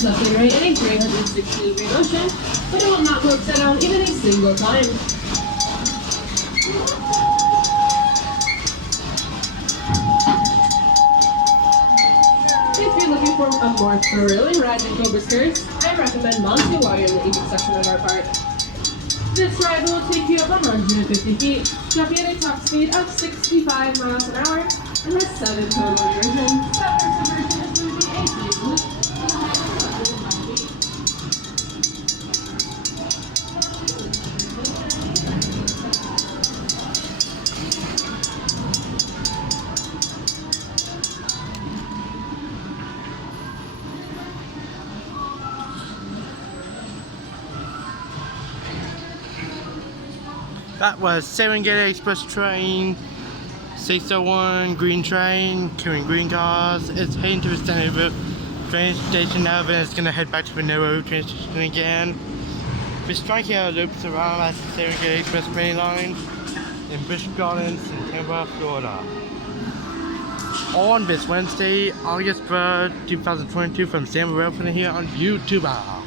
its left and right in a 360-degree motion, but it will not go upside down even a single time. If you're looking for a more thrilling ride than Cobra skirts, I recommend mounting while you're in the apex section of our park. This ride will take you up 150 feet, dropping at a top speed of 65 miles an hour, and has 7 total inversions. That first inversion is going to be a big loop. That was Serengeti Express train, 601 green train, carrying green cars. It's heading to the Stanley train station now, then it's going to head back to the Narrow train station again. We're striking out loops around as the Serengeti Express train line in Bishop Gardens in Tampa, Florida. On this Wednesday, August 3rd, 2022 from San Rafael here on YouTube.